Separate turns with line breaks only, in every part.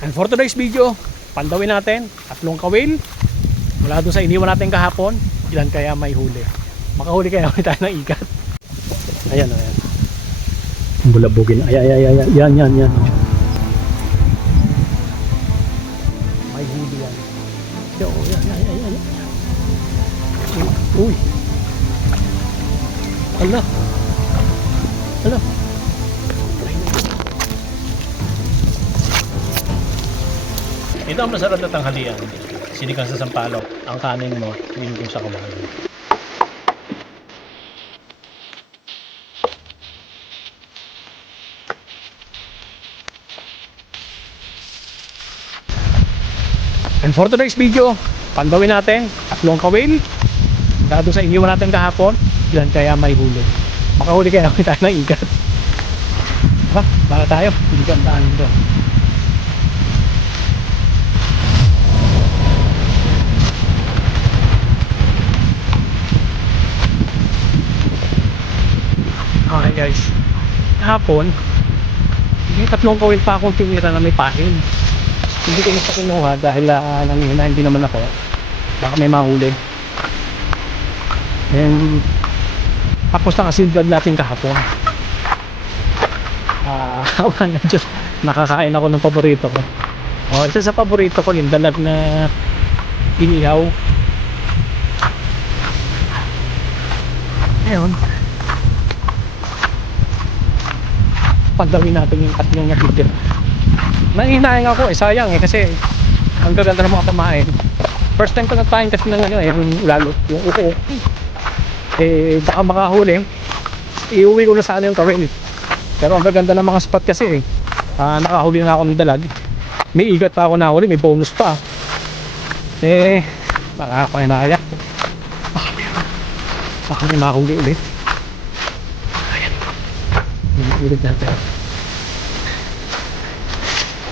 And for today's video, pandawin natin tatlong kawil mula doon sa iniwan natin kahapon. Ilan kaya may huli? Makahuli kaya ulit tayo ng ikat. Ayan, ayan. Bulabugin. Ay, ay, ay, ay, ay. Yan, yan, yan. May huli yan. Yo, yan, yan, yan, yan. Uy. Ala. Ala. Ito ang masarap na tanghalian. Sinigang sa sampalok. Ang kanin mo, yung sa kumain. And for today's video, pandawin natin tatlong kawil. Dado sa iniwan natin kahapon, ilan kaya may huli. Makahuli kaya kami tayo ng ikat. Ha? Baka tayo, hindi ka ang daan doon. Okay guys, kahapon, may tatlong kawil pa akong tinira na may pahin. Hindi ko gusto kinuha dahil uh, nanghina hindi naman ako. Baka may mahuli. And tapos na kasi vlog natin kahapon. Ah, uh, na Diyos. Nakakain ako ng paborito ko. Oh, isa sa paborito ko yung dalag na inihaw. Ayun. Pandawin natin yung tatlong natitira. Nanghinahin ako eh, sayang eh kasi ang gaganda ng mga pamain. First time ko nagpain kasi ng ano eh, yung lalo, yung uko. Eh, baka makahuli. Iuwi ko na sana yung kawin. Pero ang gaganda ng mga spot kasi eh. Ah, nakahuli na ako ng dalag. May igat pa ako nahuli, may bonus pa. Eh, baka ako ay naya. Baka may, mahuli ulit. Ulit natin.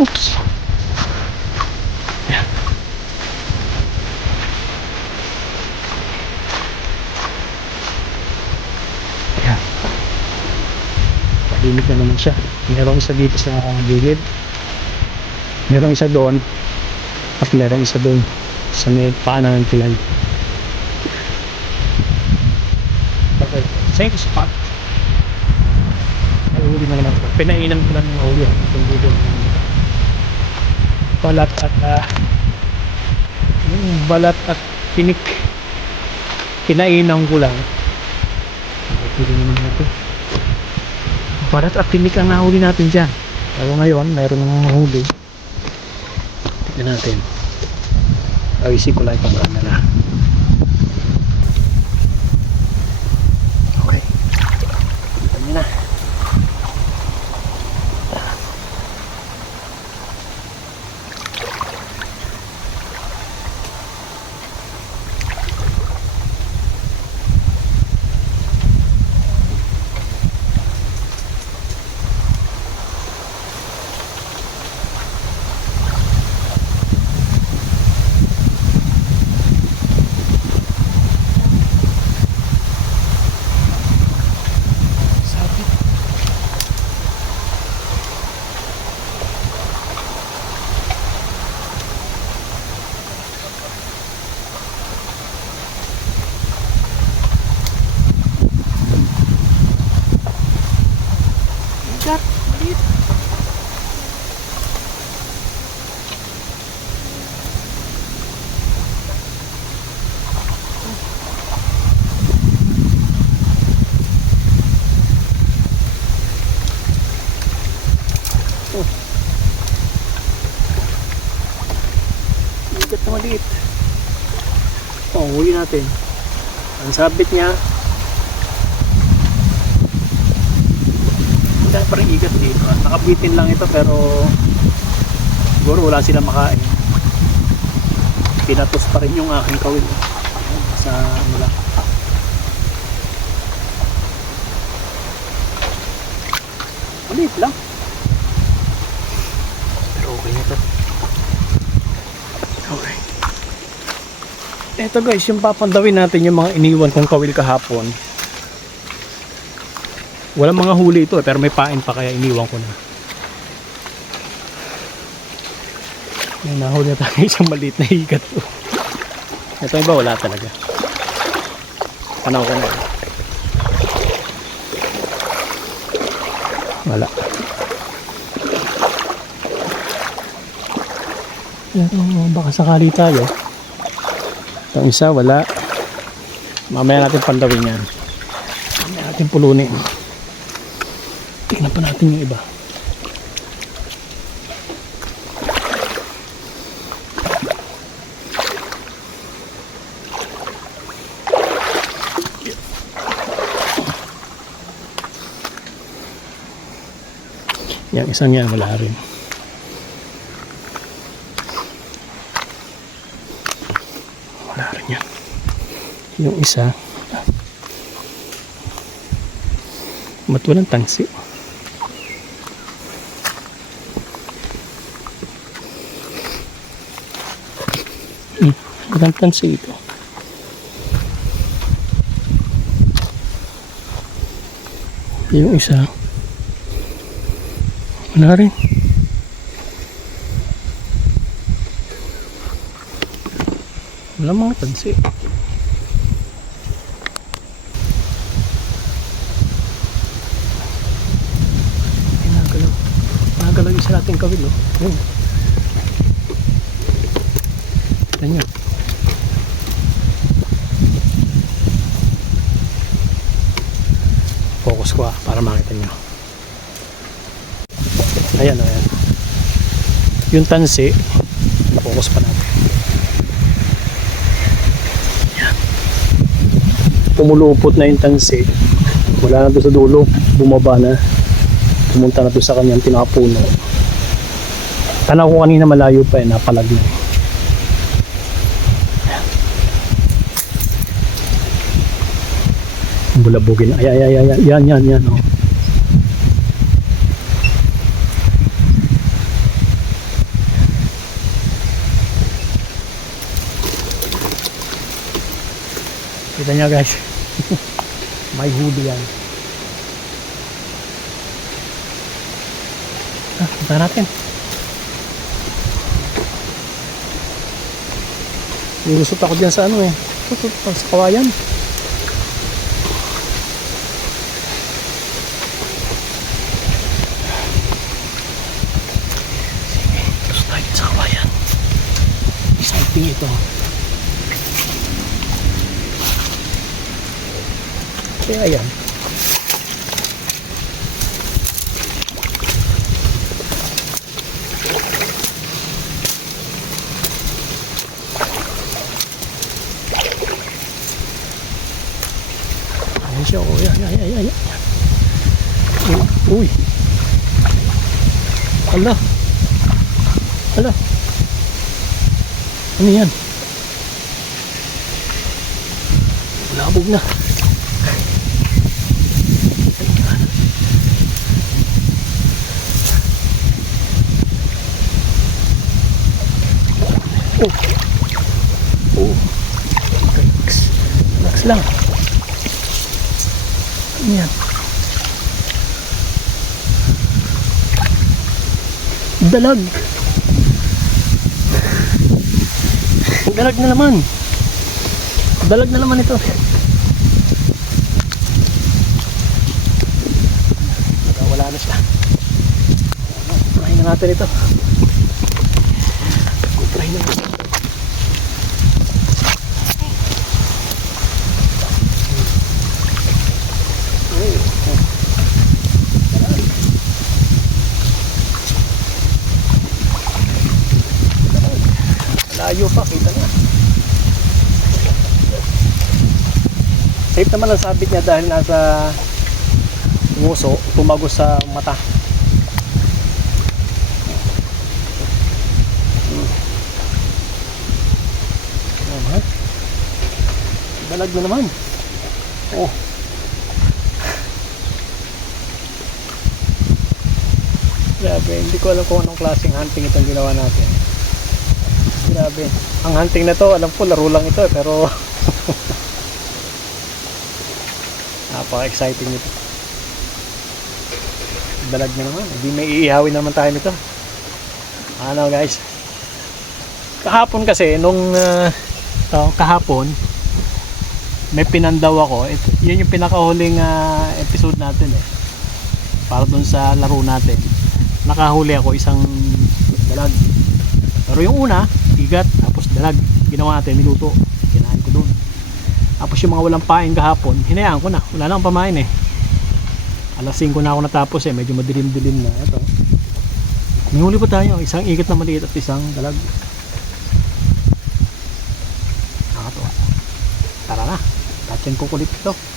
Oops. Ayan. Ayan. Palimit na naman siya. Merong isa dito sa gilid. Merong isa doon. At merong isa doon. Sa may paanan ng pilay. Okay. Same spot. Ay, huli na naman. Pinainan ko lang ng huli. Itong dito. Balat at ah, yung balat at pinik. Kinainan ko lang. Pili naman natin. Balat at pinik ang nahuli natin dyan. Pero ngayon, mayroon ng huli. Tignan natin. Ayusin ko lang itong camera. Ikat na maliit. Oh, huli natin. Ang sabit niya. Wala pa rin ikat dito. Nakabitin lang ito pero siguro wala silang makain. Pinatos pa rin yung aking kawil. Sa ano lang. Maliit lang. Pero okay na to. Okay. Eto guys, yung papandawin natin yung mga iniwan kong kawil kahapon. Walang mga huli ito eh, pero may pain pa kaya iniwan ko na. May nahuli na tayo isang maliit na higat. Ito iba wala talaga. Panaw ko na. Wala. Pero baka sakali tayo. Itong isa wala. Mamaya natin pandawin yan. Mamaya natin pulunin. Tingnan pa natin yung iba. Yan, isang yan, wala rin. Wala rin yan. Yung isa, mat walang tangsi. Hmm, walang tangsi ito. Yung isa, wala rin. Wala mga tansi. Ay, nagalaw. Nagalaw yung sa ating kawil, oh. Yun. Ganyan. Focus ko ah, para makita nyo. Ayan, oh, ayan. Yung tansi, focus pa natin. Ayan. Pumulupot na yung tansi. Wala na doon sa dulo. Bumaba na. Pumunta na doon sa kanyang pinakapuno. Tanaw ko kanina malayo pa eh, napalag na. Ayan. Bulabugin. Ay, ay, ay, ay, yan, yan, yan. Oh. Kita nyo guys. May huli yan. Ah, punta natin. Nurusot ako dyan sa ano eh. Sa kawayan. Exciting ito. Kaya yan. Ayan siya. Oh, yan, yan, yan, yan, yan. Uy, uy. Hala. Hala. Ano yan? Labog na. Oh. Oh. Relax. Relax lang. Yan? Dalag. Dalag na naman. Dalag na naman ito. Wala na siya. Try na natin ito. Try na natin. Layo pa, kita na. Safe naman ang sabit niya dahil nasa nguso, tumagos sa mata. Hmm. Dalag na naman. Oh. Grabe, hindi ko alam kung anong klaseng hunting itong ginawa natin. Grabe. Ang hunting na to, alam ko, laro lang ito, eh, pero napaka-exciting nito. Dalag na naman. Hindi may iihawin naman tayo nito. Ano guys? Kahapon kasi, nung ah, to, kahapon, may pinandaw ako. Ito, yun yung pinakahuling ah, episode natin eh. Para dun sa laro natin. Nakahuli ako isang dalag. Pero yung una, igat, tapos dalag. Ginawa natin, niluto. Kinain ko dun. Tapos yung mga walang pain kahapon, hinayaan ko na. Wala na akong pamain eh. Alas 5 na ako natapos eh. Medyo madilim-dilim na. Ito. May huli pa tayo. Isang igat na maliit at isang dalag. Nakakatuwa. Tara na. Tatyan ko kulit ito.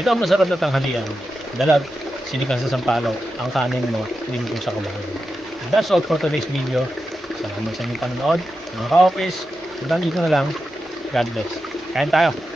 Ito ang masarap na tanghalian. Dalag, sinigang sa sampalok. Ang kanin mo, lingkong sa kumain. That's all for today's video. Salamat sa inyong panonood. Mga ka-office, hanggang dito na lang. God bless. Kain tayo.